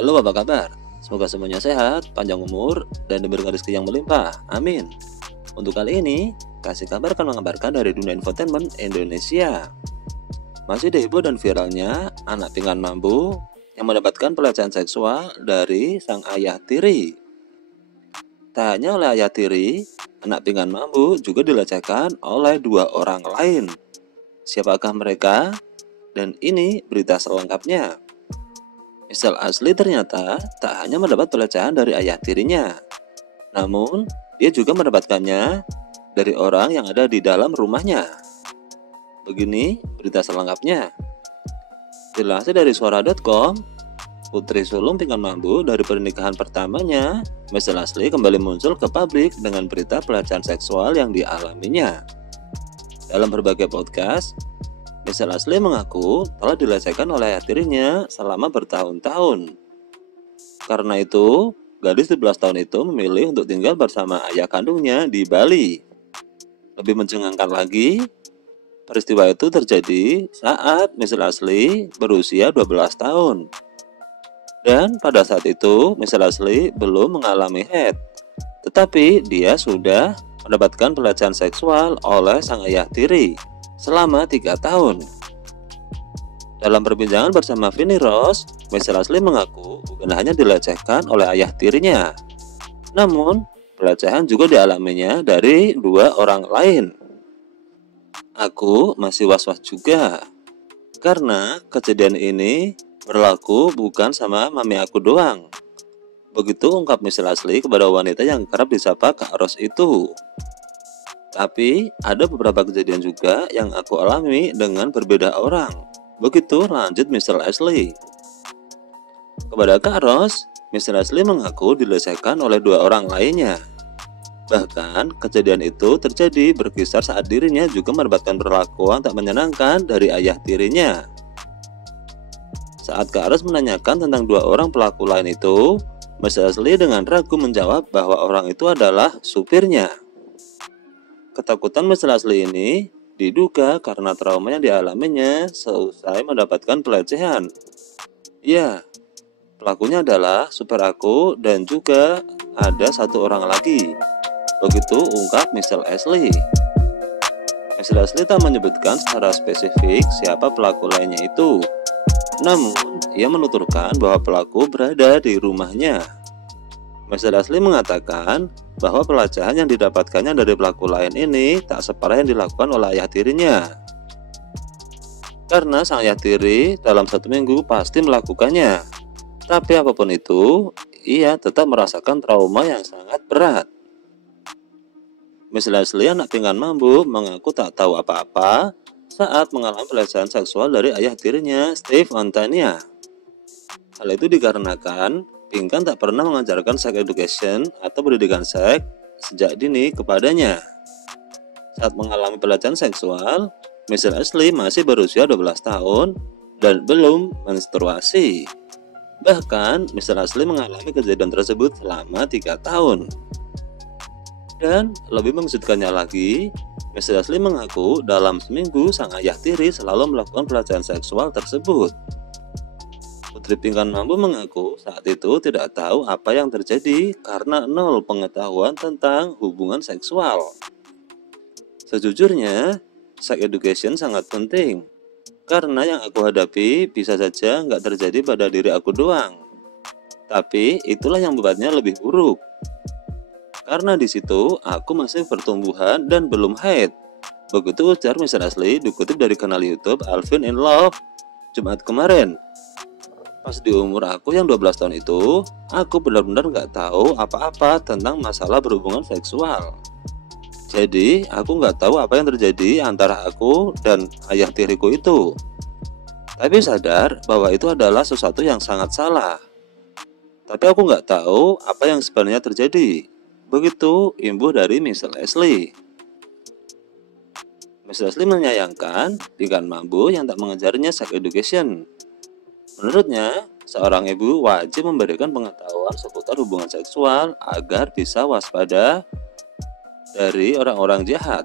Halo, apa kabar? Semoga semuanya sehat, panjang umur, dan diberikan rezeki yang melimpah. Amin. Untuk kali ini, Kasih Kabar akan mengabarkan dari dunia infotainment Indonesia. Masih diheboh dan viralnya anak pinggan mampu yang mendapatkan pelecehan seksual dari sang ayah tiri. Tak hanya oleh ayah tiri, anak pinggan mampu juga dilecehkan oleh dua orang lain. Siapakah mereka? Dan ini berita selengkapnya. Misal Asli ternyata tak hanya mendapat pelecehan dari ayah tirinya, namun dia juga mendapatkannya dari orang yang ada di dalam rumahnya. Begini berita selengkapnya. Dilansir dari suara.com, putri sulung pinggan mampu dari pernikahan pertamanya, Misal Asli kembali muncul ke publik dengan berita pelecehan seksual yang dialaminya. Dalam berbagai podcast, Misal Asli mengaku telah dilecehkan oleh ayah tirinya selama bertahun-tahun. Karena itu, gadis 17 tahun itu memilih untuk tinggal bersama ayah kandungnya di Bali. Lebih mencengangkan lagi, peristiwa itu terjadi saat Misal Asli berusia 12 tahun. Dan pada saat itu, Misal Asli belum mengalami haid, tetapi dia sudah mendapatkan pelecehan seksual oleh sang ayah tiri selama 3 tahun. Dalam perbincangan bersama Vini Rose, Misal Asli mengaku bukan hanya dilecehkan oleh ayah tirinya, namun pelecehan juga dialaminya dari dua orang lain. Aku masih was-was juga, karena kejadian ini berlaku bukan sama mami aku doang. Begitu ungkap Misal Asli kepada wanita yang kerap disapa Kak Ros itu. Tapi ada beberapa kejadian juga yang aku alami dengan berbeda orang. Begitu lanjut Misal Asli. Kepada Kak Ros, Misal Asli mengaku dilecehkan oleh dua orang lainnya. Bahkan kejadian itu terjadi berkisar saat dirinya juga mendapatkan perlakuan tak menyenangkan dari ayah tirinya. Saat Kak Ros menanyakan tentang dua orang pelaku lain itu, Misal Asli dengan ragu menjawab bahwa orang itu adalah supirnya. Ketakutan Misal Asli ini diduga karena trauma yang dialaminya seusai mendapatkan pelecehan. Ya, pelakunya adalah supir aku dan juga ada satu orang lagi. Begitu ungkap Misal Asli. Misal Asli tak menyebutkan secara spesifik siapa pelaku lainnya itu. Namun, ia menuturkan bahwa pelaku berada di rumahnya. Misal Asli mengatakan bahwa pelecehan yang didapatkannya dari pelaku lain ini tak separah yang dilakukan oleh ayah tirinya. Karena sang ayah tiri dalam 1 minggu pasti melakukannya. Tapi apapun itu, ia tetap merasakan trauma yang sangat berat. Misal Asli anak pinggan mampu mengaku tak tahu apa-apa saat mengalami pelecehan seksual dari ayah tirinya, Steve Antania. Hal itu dikarenakan Pingkan tak pernah mengajarkan sex education atau pendidikan seks sejak dini kepadanya. Saat mengalami pelecehan seksual, Misal Asli masih berusia 12 tahun dan belum menstruasi. Bahkan, Misal Asli mengalami kejadian tersebut selama 3 tahun. Dan lebih mengejutkannya lagi, Misal Asli mengaku dalam seminggu sang ayah tiri selalu melakukan pelecehan seksual tersebut. Putri pinggan mampu mengaku saat itu tidak tahu apa yang terjadi karena nol pengetahuan tentang hubungan seksual. Sejujurnya, sex education sangat penting karena yang aku hadapi bisa saja nggak terjadi pada diri aku doang. Tapi itulah yang membuatnya lebih buruk. Karena di situ aku masih pertumbuhan dan belum haid. Begitu ujar Misal Asli dikutip dari kanal YouTube Alvin in Love Jumat kemarin. Pas di umur aku yang 12 tahun itu, aku benar-benar nggak tahu apa-apa tentang masalah berhubungan seksual. Jadi, aku nggak tahu apa yang terjadi antara aku dan ayah tiriku itu. Tapi sadar bahwa itu adalah sesuatu yang sangat salah. Tapi aku nggak tahu apa yang sebenarnya terjadi. Begitu imbuh dari Misal Asli. Misal Asli menyayangkan pinggan mampu yang tak mengejarnya sex education. Menurutnya, seorang ibu wajib memberikan pengetahuan seputar hubungan seksual agar bisa waspada dari orang-orang jahat.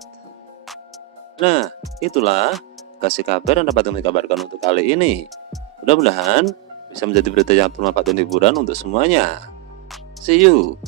Nah, itulah kasih kabar yang dapat kami kabarkan untuk kali ini. Mudah-mudahan bisa menjadi berita yang bermanfaat dan hiburan untuk semuanya. See you.